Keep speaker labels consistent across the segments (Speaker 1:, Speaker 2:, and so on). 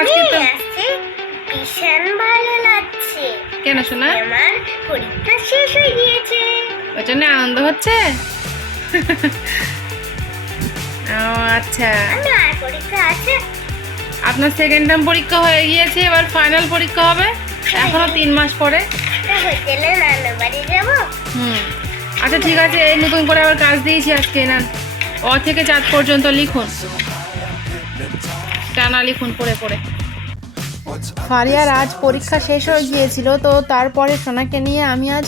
Speaker 1: আজকে তো
Speaker 2: ভীষণ ভালো লাগছে।
Speaker 1: কেন শোনা
Speaker 2: আমার পরীক্ষা শেষ হয়ে গিয়েছে।
Speaker 1: ওই জন্য আনন্দ হচ্ছে? ও আচ্ছা।
Speaker 2: আমি আর পরীক্ষা আছে।
Speaker 1: আপনার সেকেন্ড টার্ম পরীক্ষা হয়ে গিয়েছে এবার ফাইনাল পরীক্ষা হবে? এখনও তিন মাস পরে?
Speaker 2: হোটেলে নানু বাড়ি যাব।
Speaker 1: হুম। আচ্ছা ঠিক আছে এই নতুন করে আবার কাজ দিয়েছি আজকে না। অ থেকে চার পর্যন্ত লিখুন। টানা লিখুন পড়ে পড়ে। ফারিয়ার আজ পরীক্ষা শেষ হয়ে গিয়েছিল, তো তারপরে সোনাকে নিয়ে আমি আজ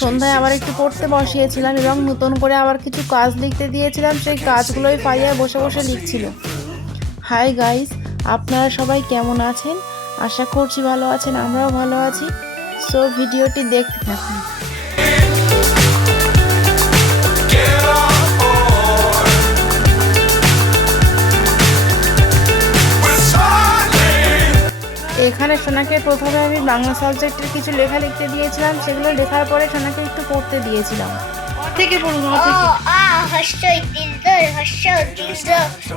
Speaker 1: সন্ধ্যায় আবার একটু পড়তে বসিয়েছিলাম এবং নতুন করে আবার কিছু কাজ লিখতে দিয়েছিলাম, সেই কাজগুলোই ফারিয়া বসে বসে লিখছিল। হাই গাইস, আপনারা সবাই কেমন আছেন? আশা করছি ভালো আছেন, আমরাও ভালো আছি। সো ভিডিওটি দেখতে থাকুন। সোনাকে প্রথমে আমি বাংলা সাবজেক্টের কিছু লেখা লিখতে দিয়েছিলাম সেগুলো লেখার পরে সোনাকে একটু পড়তে দিয়েছিলাম। থেকে পড়ুন অ
Speaker 2: ও
Speaker 1: থেকে।
Speaker 2: আ হস্য দীর্ঘ হস্য দীর্ঘ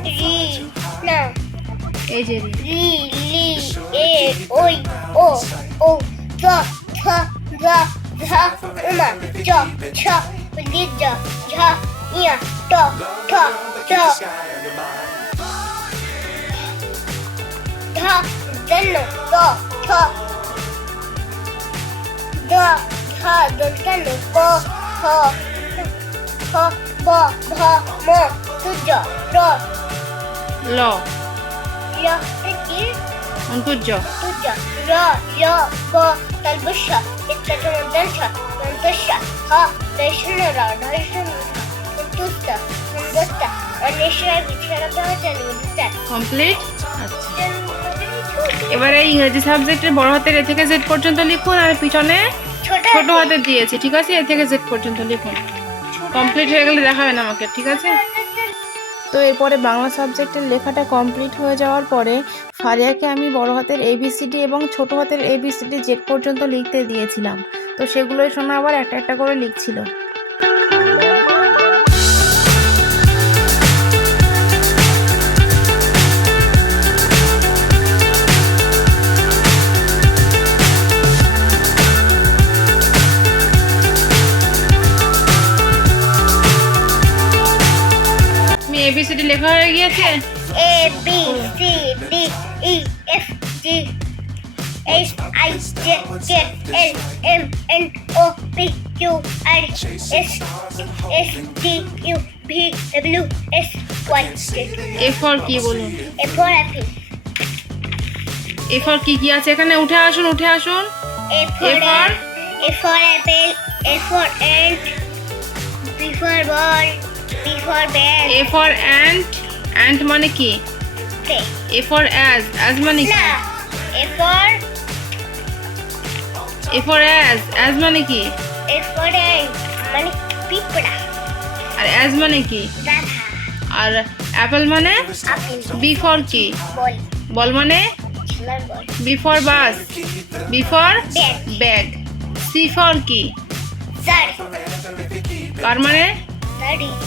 Speaker 2: রি না।
Speaker 1: এই যে রি।
Speaker 2: লি এ ওই ও ও জ ছ জ ঝ উমা চ ছ লিজ ঝ ইয়া ট ঠ চ। ধ দন্ন দ ঠ দ ধ দন্তন্ন ক খ খ ব ভ ম তুজ র।
Speaker 1: ল।
Speaker 2: ল কি?
Speaker 1: অঙ্কুজ
Speaker 2: তুজ র ল ব তলবুষ ইত্যাদি দন্ত দন্তস্য হ দর্শন র দর্শন তুস্ত সুন্দস্ত অন্বেষণ প্রহচন উদিত
Speaker 1: কমপ্লিট? আচ্ছা। এবারে ইংরেজি সাবজেক্টের বড় হাতের এ থেকে জেড পর্যন্ত লিখুন আর পিছনে
Speaker 2: ছোট
Speaker 1: হাতের দিয়েছি ঠিক আছে? এ থেকে জেড পর্যন্ত লিখুন। কমপ্লিট হয়ে গেলে দেখাবেন আমাকে ঠিক আছে? তো এরপরে বাংলা সাবজেক্টের লেখাটা কমপ্লিট হয়ে যাওয়ার পরে ফারিয়াকে আমি বড় হাতের এবিসিডি এবং ছোট হাতের এবিসিডি জেড পর্যন্ত লিখতে দিয়েছিলাম। তো সেগুলোই শোনা আবার একটা একটা করে লিখছিল। এবিসিডি লেখা হয়ে গিয়েছে
Speaker 2: B C D E F G H I J K L M N O P Q R S S T U V W X Y Z
Speaker 1: A for কি বলুন
Speaker 2: A for apple
Speaker 1: A for কি কি আছে এখানে উঠে আসুন উঠে আসুন
Speaker 2: A for
Speaker 1: A for?
Speaker 2: A for apple A for ant B for ball B for bear
Speaker 1: A for ant ant মানে কি? এ ফর অ্যাজ অ্যাজ মানে কি?
Speaker 2: না A
Speaker 1: A for as as মানে কি?
Speaker 2: A for মানে পিঁপড়া।
Speaker 1: আর as মানে কি? আর অ্যাপেল মানে? বি ফর কি?
Speaker 2: বল
Speaker 1: মানে? B for bus B for
Speaker 2: bag
Speaker 1: C for কি কার মানে?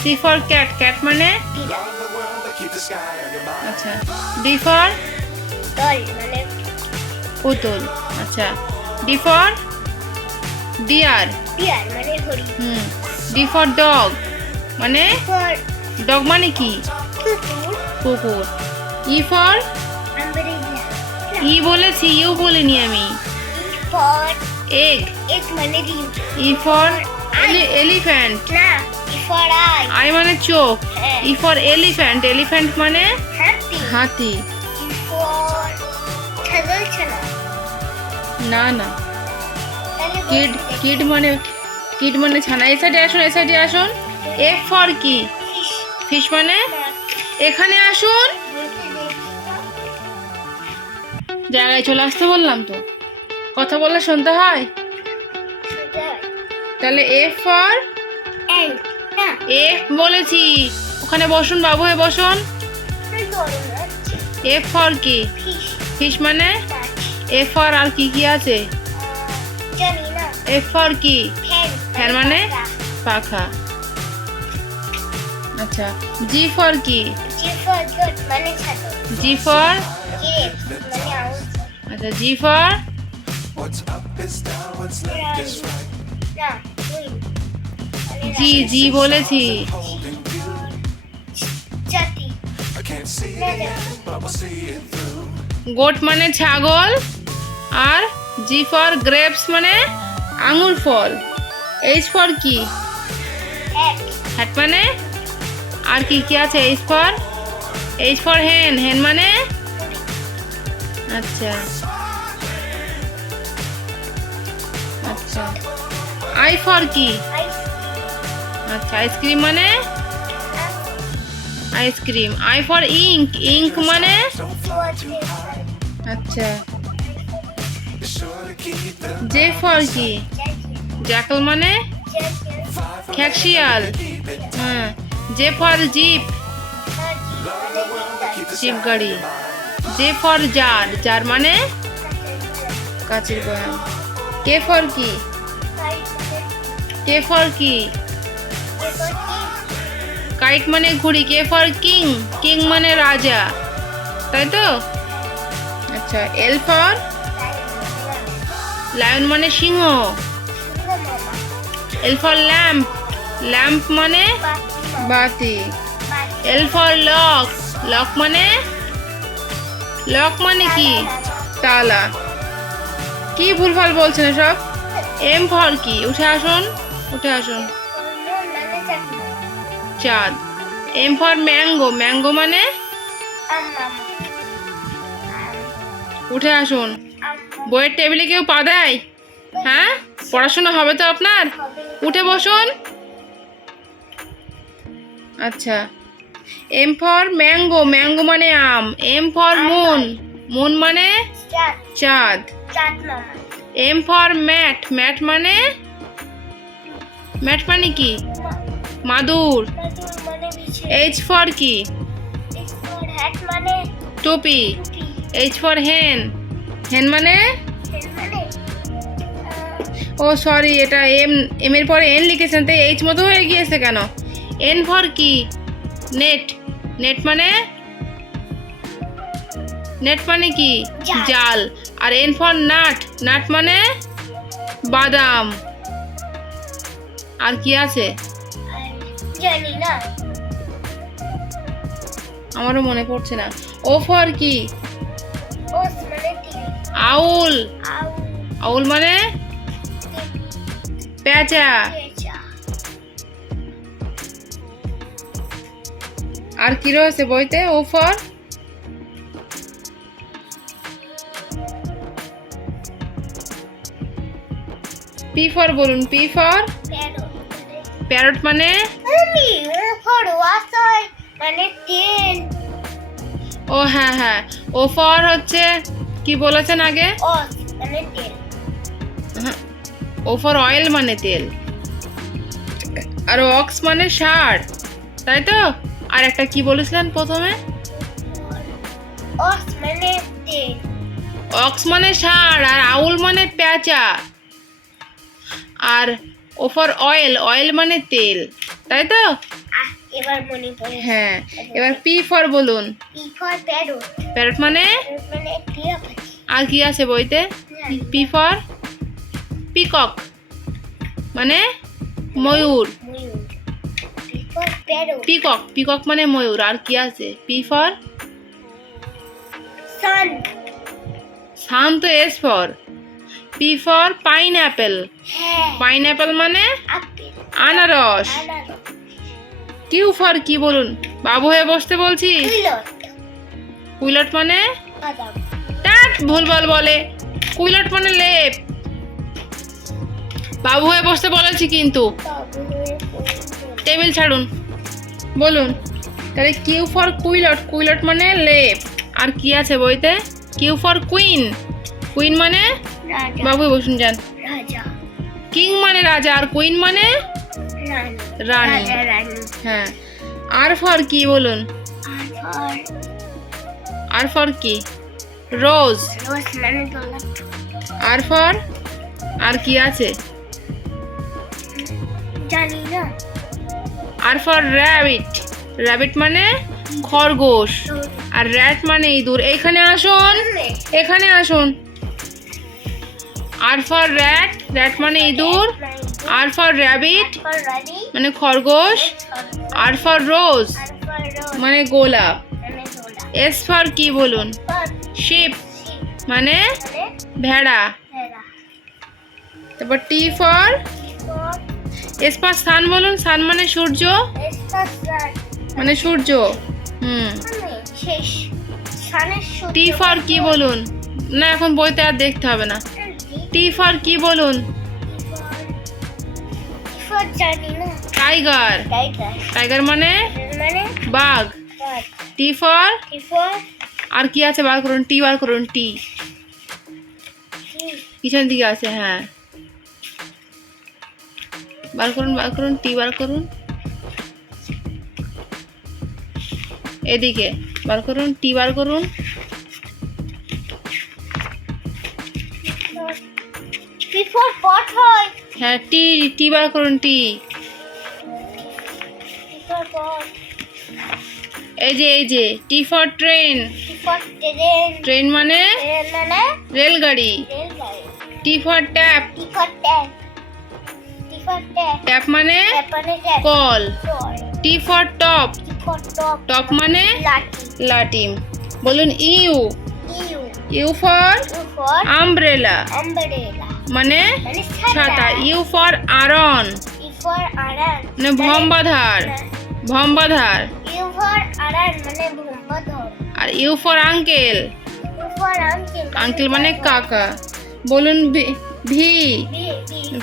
Speaker 1: সি ফর ক্যাট ক্যাট মানে? আচ্ছা। ডি ফর
Speaker 2: মানে
Speaker 1: পুতুল। আচ্ছা। ডি ফর ডিয়ার
Speaker 2: মানে
Speaker 1: হুম। ডি ফর ডগ মানে? ডগ মানে কি?
Speaker 2: কুকুর।
Speaker 1: ই ফর ই বলেছি ইউ বলিনি আমি।
Speaker 2: ফর
Speaker 1: এগ
Speaker 2: মানে ডিম।
Speaker 1: ই ফর এলিফ্যান্ট
Speaker 2: না। আই
Speaker 1: আই মানে চোখ। ই ফর এলিফ্যান্ট এলিফ্যান্ট মানে হাতি।
Speaker 2: ছানা।
Speaker 1: না না। কিড কিড মানে কিড মানে ছানা। এই সাইডে আসুন এই সাইডে আসুন। এফ ফর কি?
Speaker 2: ফিশ
Speaker 1: মানে? এখানে আসুন। জায়গায় চলে আসতে বললাম তো। কথা বলে শুনতে হয়? তাহলে এফ ফর
Speaker 2: এন্ড না।
Speaker 1: এফ বলেছি। ওখানে বসুন বাবু হয়ে বসুন। এফ ফর কি?
Speaker 2: ফিশ।
Speaker 1: ফিশ মানে? এফ ফর আর কি কি আছে? এফ ফর কি?
Speaker 2: ফ্যান।
Speaker 1: মানে? পাখা। আচ্ছা জি ফর কি?
Speaker 2: জি ফর গুড মানে ছাগল।
Speaker 1: জি ফর
Speaker 2: গ্রেপস মানে
Speaker 1: আচ্ছা জি ফর
Speaker 2: না কুইন
Speaker 1: জি জি বলেছি। গোট মানে ছাগল আর জি ফর গ্রেপস মানে আঙুর ফল। এইচ ফর কি? হ্যাট। মানে? আর কি কি আছে? H for? H for hen. Hen মানে? আচ্ছা। আচ্ছা। আই ফর কি?
Speaker 2: আইস
Speaker 1: আচ্ছা আইসক্রিম মানে? Ice cream I for ink ink মানে? আচ্ছা। জে ফর কি? জ্যাকল মানে? খ্যাকশিয়াল হ্যাঁ। জে ফর জিপ জিপ গাড়ি। জে ফর জার জার মানে? কাচের বয়াম কে ফর কি? কে ফর কি? কাইট মানে ঘুড়ি, কে ফর কিং? কিং মানে রাজা। তাই তো? আচ্ছা এল ফর? লায়ন মানে সিংহ। L for lamp. ল্যাম্প মানে বাতি। L for lock. লক মানে? লক মানে কি? তালা। কি ভুলভাল বলছেন সব এম ফর কি? উঠে আসুন উঠে আসুন। চাঁদ এম ফর ম্যাঙ্গো ম্যাঙ্গো মানে? উঠে আসুন। বইয়ের টেবিলে কেউ পা দেয়? হ্যাঁ? পড়াশোনা হবে তো আপনার? উঠে বসুন। আচ্ছা। এম ফর ম্যাঙ্গো ম্যাঙ্গো মানে আম। এম ফর মুন মুন মানে? চাঁদ। এম ফর ম্যাট ম্যাট মানে? ম্যাট মানে কি? মাদুর। এইচ ফর কি? টুপি এইচ ফর হেন হেন মানে? ও সরি এটা এম এম এর পরে এন লিখেছেন তাই এইচ মতো হয়ে গিয়েছে কেন? এন ফর কি? নেট নেট মানে? নেট মানে কি?
Speaker 2: জাল।
Speaker 1: আর এন ফর নাট নাট মানে? বাদাম। আর কি আছে?
Speaker 2: জানি না।
Speaker 1: আমারও মনে পড়ছে না। ও ফর কি?
Speaker 2: মানে তিল
Speaker 1: আউল। আউল। মানে? পেঁচা। আর কি রয়েছে বইতে? ও ফর পি ফর বলুন পি ফর?
Speaker 2: প্যারো
Speaker 1: প্যারট মানে?
Speaker 2: আমি ও ফর ওয়াসাই তেল
Speaker 1: ও হ্যাঁ হ্যাঁ। ও ফর হচ্ছে, কি বলেছেন আগে? ও ফর অয়েল মানে তেল। আর অক্স মানে সার, তাই তো? আর একটা কি বলেছিলেন প্রথমে? অক্স মানে ষাঁড় আর আউল মানে পেঁচা আর ওফর অয়েল অয়েল মানে তেল। তাই তো?
Speaker 2: এবার মনে পড়ে
Speaker 1: হ্যাঁ এবার পি ফর বলুন।
Speaker 2: পি ফর প্যারো
Speaker 1: প্যারট মানে?
Speaker 2: মানে টিয়া পাখি।
Speaker 1: আর কি আছে বইতে? পি ফর পিকক মানে ময়ূর। পিকক পিকক মানে ময়ূর। আর কি আছে? পি ফর
Speaker 2: সান
Speaker 1: সান তো S for P for pineapple
Speaker 2: হ্যাঁ।
Speaker 1: পাইন অ্যাপেল মানে আনারস। কিউ ফর কি বলুন? বাবু হয়ে বসতে বলছি
Speaker 2: কুইলট।
Speaker 1: মানে? টাট ভুলভাল বলে। কুইলট মানে লেপ। বাবু হয়ে বসতে বলেছি কিন্তু। টেবিল ছাড়ুন। বলুন তাহলে কিউ ফর কুইলট? কুইলট মানে লেপ। আর কি আছে বইতে? Q for queen. কুইন মানে? বাবু হয়ে বসুন যান। কিং মানে রাজা আর কুইন মানে?
Speaker 2: রানী।
Speaker 1: হ্যাঁ। আর ফর কি বলুন?
Speaker 2: আর
Speaker 1: ফর কি? রোজ। আর ফর? আর কি আছে?
Speaker 2: জানি না
Speaker 1: আর ফর র্যাবিট। র্যাবিট মানে খরগোশ। আর র্যাট মানে ইঁদুর। এখানে আসুন। এখানে আসুন। আর ফর র্যাট। র্যাট মানে ইঁদুর। আর ফর র্যাবিট মানে খরগোশ? আর ফর রোজ মানে গোলাপ? এস ফর কি বলুন? শিপ মানে ভেড়া। তারপর T for S for sun বলুন? সান মানে সূর্য? মানে সূর্য। হুম। টি ফর কি বলুন? না এখন বইতে আর দেখতে হবে না। টি ফর কি বলুন?
Speaker 2: জানি না
Speaker 1: টাইগার
Speaker 2: টাইগার
Speaker 1: টাইগার মানে
Speaker 2: মানে
Speaker 1: বাঘ
Speaker 2: বাট
Speaker 1: টি ফর
Speaker 2: বিফোর
Speaker 1: আর কি আছে বার করুন টি বার করুন টি পিছন দিকে আছে হ্যাঁ বার করুন বার করুন টি বার করুন এদিকে বার করুন টি বার করুন
Speaker 2: বিফোর পট হয়
Speaker 1: হ্যাঁ টি টি বার করুন টি। এই যে এই যে টি ফর ট্রেন।
Speaker 2: ট্রেন
Speaker 1: মানে? রেলগাড়ি। T for tap.
Speaker 2: ট্যাপ
Speaker 1: মানে? Call. T for top.
Speaker 2: Top
Speaker 1: মানে? লাটিম বলুন U.
Speaker 2: U.
Speaker 1: U for?
Speaker 2: U for
Speaker 1: umbrella.
Speaker 2: Umbrella.
Speaker 1: মানে
Speaker 2: মানে
Speaker 1: ছাতা। ইউ ফর আরন মানে ভম্বাধার। ভম্বাধার।
Speaker 2: ফর আরান মানে
Speaker 1: আর ইউ ফর আঙ্কেল
Speaker 2: আঙ্কেল
Speaker 1: মানে কাকা। বলুন V V.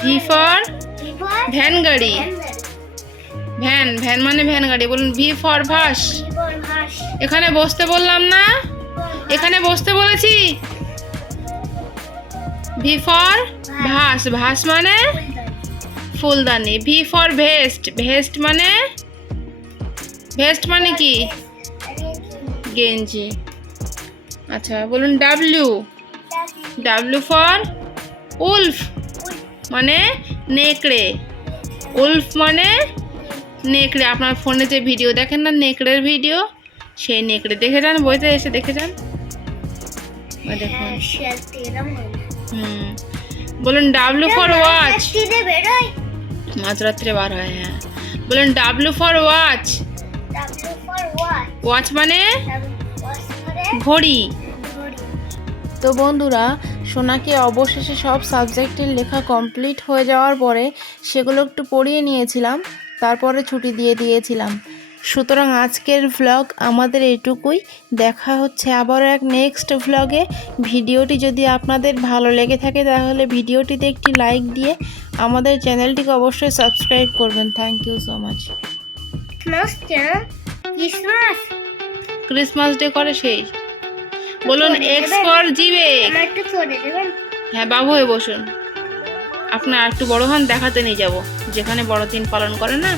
Speaker 1: V for van গাড়ি ভ্যান ভ্যান মানে ভ্যান গাড়ি বলুন ভি ফর ভাস। এখানে বসতে বললাম না? এখানে বসতে বলেছি? ভি ফর ভাস ভাস মানে ফুলদানি। ভি ফর ভেস্ট ভেস্ট মানে? ভেস্ট মানে কি? গেঞ্জি। আচ্ছা বলুন ডাব্লিউ ডাব্লিউ ফর উলফ মানে নেকড়ে। উলফ মানে নেকড়ে। আপনার ফোনে যে ভিডিও দেখেন না নেকড়ের ভিডিও সেই নেকড়ে দেখে যান বইতে এসে দেখে যান। দেখুন। হুম। বলুন ডাব্লিউ ফর ওয়াচ মাঝরাত্রে বার হয় হ্যাঁ। বলুন W for watch
Speaker 2: watch
Speaker 1: watch মানে? ঘড়ি। তো বন্ধুরা সোনাকে অবশেষে সব সাবজেক্টের লেখা কমপ্লিট হয়ে যাওয়ার পরে সেগুলো একটু পড়িয়ে নিয়েছিলাম তারপরে ছুটি দিয়ে দিয়েছিলাম। সুতরাং আজকের ভ্লগ আমাদের এটুকুই দেখা হচ্ছে আবারও এক নেক্সট ভ্লগে ভিডিওটি যদি আপনাদের ভালো লেগে থাকে তাহলে ভিডিওটিতে একটি লাইক দিয়ে আমাদের চ্যানেলটিকে অবশ্যই সাবস্ক্রাইব করবেন। Thank you so much
Speaker 2: Christmas Christmas
Speaker 1: day করে সেই। বলুন এক্স ফর জিবে হ্যাঁ বাবু হয়ে বসুন। আপনার একটু বড় হন দেখাতে নিয়ে যাব। যেখানে বড়দিন পালন করে না?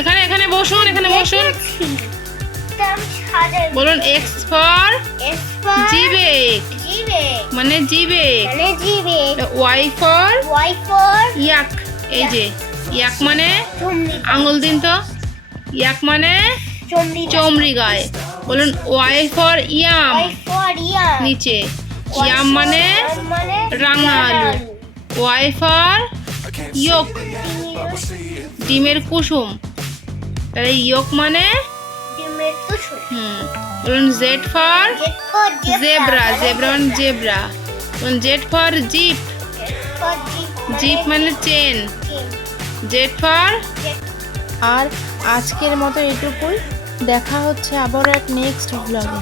Speaker 1: এখানে এখানে বসুন এখানে বসুন। বলুন এক্স ফর
Speaker 2: এস ফর
Speaker 1: জিবে
Speaker 2: জিবে
Speaker 1: মানে জিবে
Speaker 2: মানে জিবে
Speaker 1: Y for
Speaker 2: Y for
Speaker 1: yak এই যে ইয়াক মানে আঙুল দিন তো। ইয়াক মানে
Speaker 2: চমড়ি
Speaker 1: গায়ে বলুন Y for yam
Speaker 2: Y for yam
Speaker 1: নিচে। ইয়াম মানে
Speaker 2: মানে
Speaker 1: রাঙা আলু। ওয়াই ফর ইয়োক ডিমের কুসুম। তাহলে ইয়োক মানে? হুম বলুন জেড ফর জেব্রা জেব্রা মানে জেব্রা বলুন জেড ফর জিপ জিপ মানে চেন জেড ফর আর আজকের মতো এটুকুই। দেখা হচ্ছে আবার এক নেক্সট ব্লগে